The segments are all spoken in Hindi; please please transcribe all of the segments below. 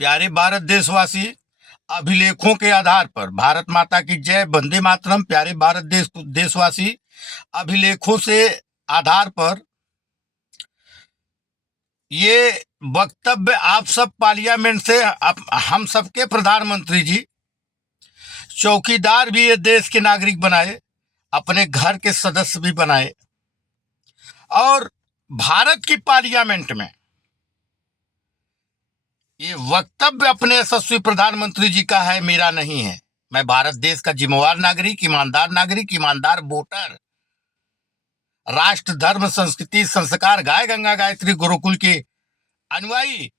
प्यारे भारत देशवासी, अभिलेखों के आधार पर भारत माता की जय, वंदे मातरम। प्यारे भारत देशवासी, अभिलेखों से आधार पर ये वक्तव्य आप सब पार्लियामेंट से हम सबके प्रधानमंत्री जी, चौकीदार भी ये देश के नागरिक बनाए, अपने घर के सदस्य भी बनाए, और भारत की पार्लियामेंट में ये वक्तव्य अपने यशस्वी प्रधानमंत्री जी का है, मेरा नहीं है। मैं भारत देश का जिम्मेवार नागरिक, ईमानदार वोटर, राष्ट्र, धर्म, संस्कृति, संस्कार, गाय गंगा गायत्री गुरुकुल के अनुयायी,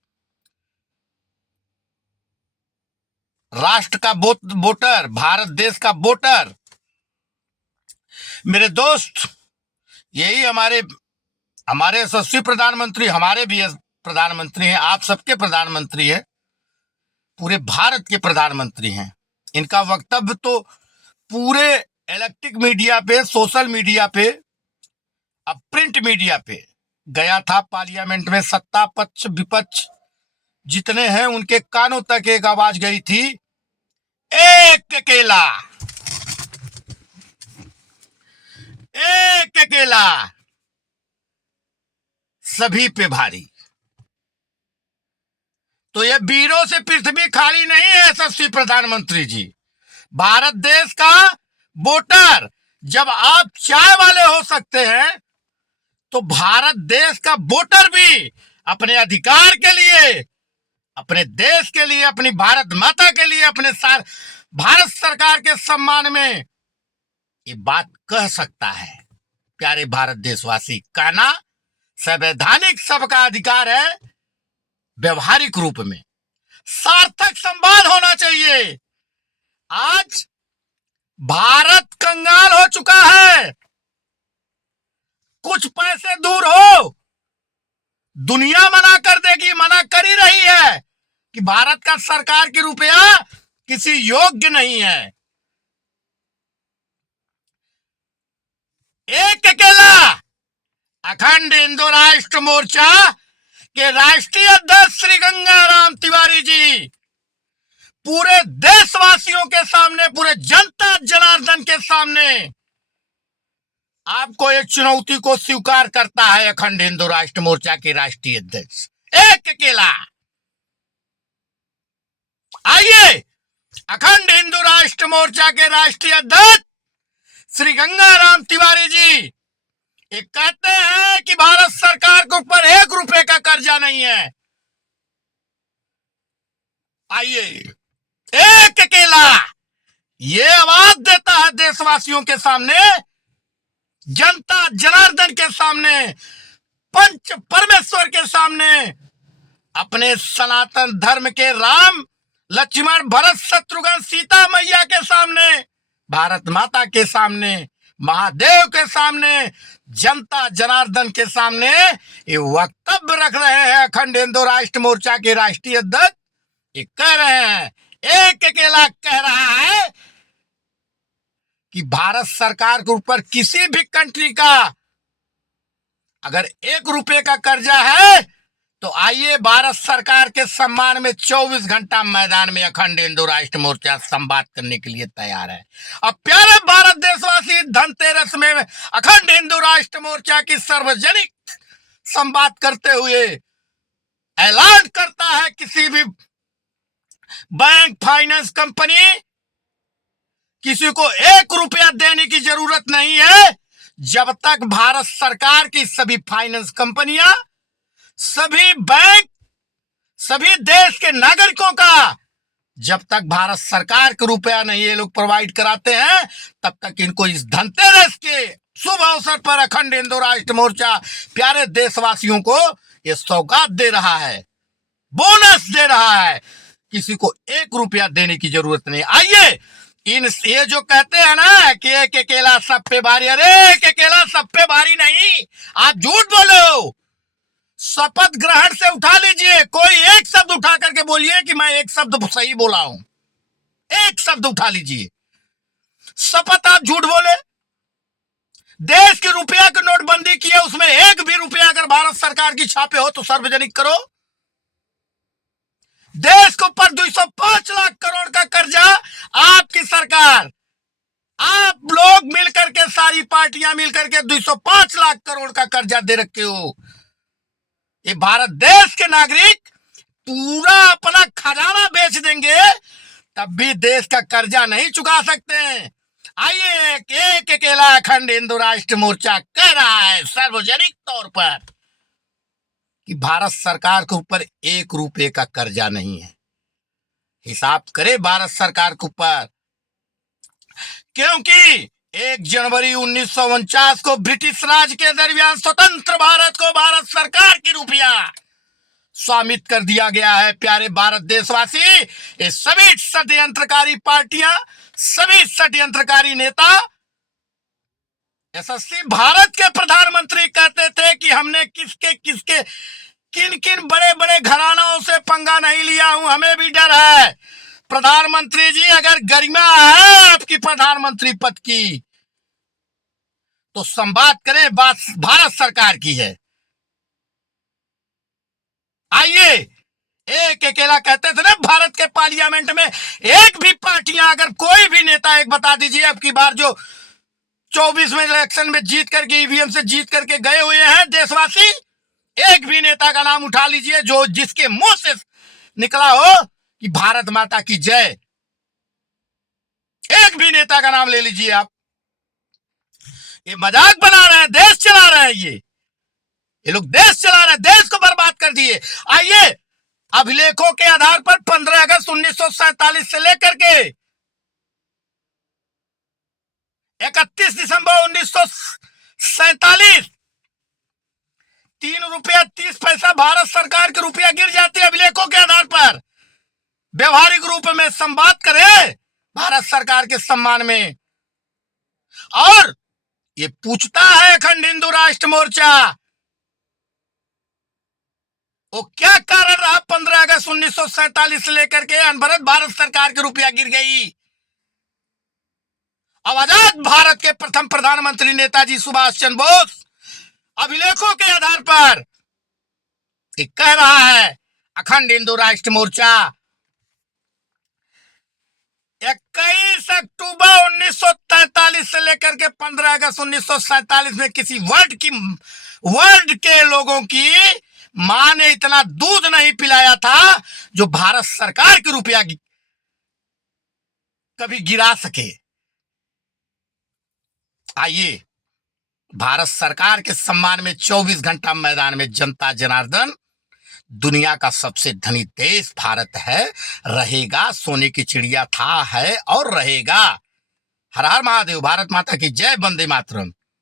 राष्ट्र का वोटर, भारत देश का वोटर। मेरे दोस्त, यही हमारे यशस्वी प्रधानमंत्री, हमारे भी प्रधानमंत्री हैं, आप सबके प्रधानमंत्री हैं, पूरे भारत के प्रधानमंत्री हैं। इनका वक्तव्य तो पूरे इलेक्ट्रिक मीडिया पे, सोशल मीडिया पे, अब प्रिंट मीडिया पे गया था। पार्लियामेंट में सत्ता पक्ष विपक्ष जितने हैं उनके कानों तक एक आवाज गई थी, एक अकेला सभी पे भारी। तो ये वीरों से पृथ्वी खाली नहीं है यशस्वी प्रधानमंत्री जी। भारत देश का वोटर, जब आप चाय वाले हो सकते हैं तो भारत देश का वोटर भी अपने अधिकार के लिए, अपने देश के लिए, अपनी भारत माता के लिए, अपने भारत सरकार के सम्मान में ये बात कह सकता है। प्यारे भारत देशवासी, कहना संवैधानिक सबका अधिकार है, व्यवहारिक रूप में सार्थक संवाद होना चाहिए। आज भारत कंगाल हो चुका है। कुछ पैसे दूर हो, दुनिया मना कर देगी, मना कर ही रही है कि भारत का सरकार की रुपया किसी योग्य नहीं है। एक अकेला अखंड हिंदू राष्ट्र मोर्चा के राष्ट्रीय अध्यक्ष श्री गंगाराम तिवारी जी पूरे देशवासियों के सामने, पूरे जनता जनार्दन के सामने आपको एक चुनौती को स्वीकार करता है। अखंड हिंदू राष्ट्र मोर्चा के राष्ट्रीय अध्यक्ष एक अकेला, आइए अखंड हिंदू राष्ट्र मोर्चा के राष्ट्रीय अध्यक्ष श्री गंगाराम तिवारी जी ये कहते हैं कि भारत सरकार के ऊपर 1 रुपए का कर्जा नहीं है। आइए, एक अकेला ये आवाज देता है देशवासियों के सामने, जनता जनार्दन के सामने, पंच परमेश्वर के सामने, अपने सनातन धर्म के राम, लक्ष्मण, भरत, शत्रुघ्न, सीता मैया के सामने, भारत माता के सामने, महादेव के सामने, जनता जनार्दन के सामने ये वक्तव्य रख रहे हैं। अखंड हिंदू राष्ट्र मोर्चा के राष्ट्रीय अध्यक्ष ये कह रहे हैं, एक अकेला कह रहा है कि भारत सरकार के ऊपर किसी भी कंट्री का अगर 1 रुपए का कर्जा है तो आइए भारत सरकार के सम्मान में 24 घंटा मैदान में अखंड हिंदू राष्ट्र मोर्चा संवाद करने के लिए तैयार है। अब प्यारे भारत देशवासी, धनतेरस में अखंड हिंदू राष्ट्र मोर्चा की सार्वजनिक संवाद करते हुए ऐलान करता है, किसी भी बैंक, फाइनेंस कंपनी, किसी को 1 रुपया देने की जरूरत नहीं है जब तक भारत सरकार की सभी फाइनेंस कंपनियां, सभी बैंक, सभी देश के नागरिकों का जब तक भारत सरकार के रुपया नहीं ये लोग प्रोवाइड कराते हैं, तब तक इनको इस धनतेरस के शुभ अवसर पर अखंड हिंदू राष्ट्र मोर्चा प्यारे देशवासियों को ये सौगात दे रहा है, बोनस दे रहा है। किसी को 1 रुपया देने की जरूरत नहीं। आइए, ये जो कहते हैं ना कि एक अकेला सब पे भारी, अरे एक अकेला सब पे भारी नहीं, आप झूठ बोलो। शपथ ग्रहण से उठा लीजिए, कोई एक शब्द उठा करके बोलिए कि मैं एक शब्द सही बोला हूं, एक शब्द उठा लीजिए। शपथ आप झूठ बोले। देश के रुपया की नोटबंदी की है, उसमें 1 भी रुपया अगर भारत सरकार की छापे हो तो सार्वजनिक करो। देश 205 लाख करोड़ का कर्जा आपकी सरकार, आप लोग मिलकर के, सारी पार्टियां मिलकर के 205 लाख करोड़ का कर्जा दे रखे हो। ये भारत देश के नागरिक पूरा अपना खजाना बेच देंगे तब भी देश का कर्जा नहीं चुका सकते। आइए, एक अकेला अखंड हिंदू राष्ट्र मोर्चा कह रहा है सार्वजनिक तौर पर कि भारत सरकार के ऊपर 1 रुपए का कर्जा नहीं है। हिसाब करे भारत सरकार के ऊपर, क्योंकि 1 जनवरी 1949 को ब्रिटिश राज के दरमियान स्वतंत्र भारत को भारत सरकार की रुपया स्वामित्व कर दिया गया है। प्यारे भारत देशवासी, ये सभी षड्यंत्रकारी पार्टियां, सभी षड्यंत्रकारी नेता यशस्वी भारत के प्रधानमंत्री कहते थे कि हमने किन किन बड़े बड़े घरानों से पंगा नहीं लिया हूं, हमें भी डर है। प्रधानमंत्री जी, अगर गरिमा है आपकी प्रधानमंत्री पद की तो संवाद करें, बात भारत सरकार की है। आइए, एक अकेला कहते थे ना भारत के पार्लियामेंट में, एक भी पार्टियां, अगर कोई भी नेता एक बता दीजिए अब की बार जो 24 में इलेक्शन में जीत करके, ईवीएम से जीत करके गए हुए हैं देशवासी, एक भी नेता का नाम उठा लीजिए जो जिसके मुंह से निकला हो कि भारत माता की जय। एक भी नेता का नाम ले लीजिए आप। ये मजाक बना रहे हैं, देश चला रहे हैं, ये लोग देश चला रहे हैं, देश को बर्बाद कर दिए। आइए, अभिलेखों के आधार पर 15 अगस्त 1947 से लेकर के 31 दिसंबर 1947 ₹3.30 भारत सरकार के रुपया गिर जाती है अभिलेखों के आधार पर। व्यवहारिक रूप में संवाद करें भारत सरकार के सम्मान में। और ये पूछता है अखंड हिंदू राष्ट्र मोर्चा, वो क्या कारण रहा 15 अगस्त 1947 से लेकर के अनवरत भारत सरकार के रुपया गिर गई। अब आजाद भारत के प्रथम प्रधानमंत्री नेताजी सुभाष चंद्र बोस अभिलेखों के आधार पर कह रहा है अखंड हिंदू राष्ट्र मोर्चा, 21 अक्टूबर 1943 से लेकर के 15 अगस्त 1947 में किसी वर्ल्ड के लोगों की मां ने इतना दूध नहीं पिलाया था जो भारत सरकार के रुपया कभी गिरा सके। आइए, भारत सरकार के सम्मान में 24 घंटा मैदान में जनता जनार्दन, दुनिया का सबसे धनी देश भारत है, रहेगा, सोने की चिड़िया था, है और रहेगा। हर हर महादेव, भारत माता की जय, वंदे मातरम।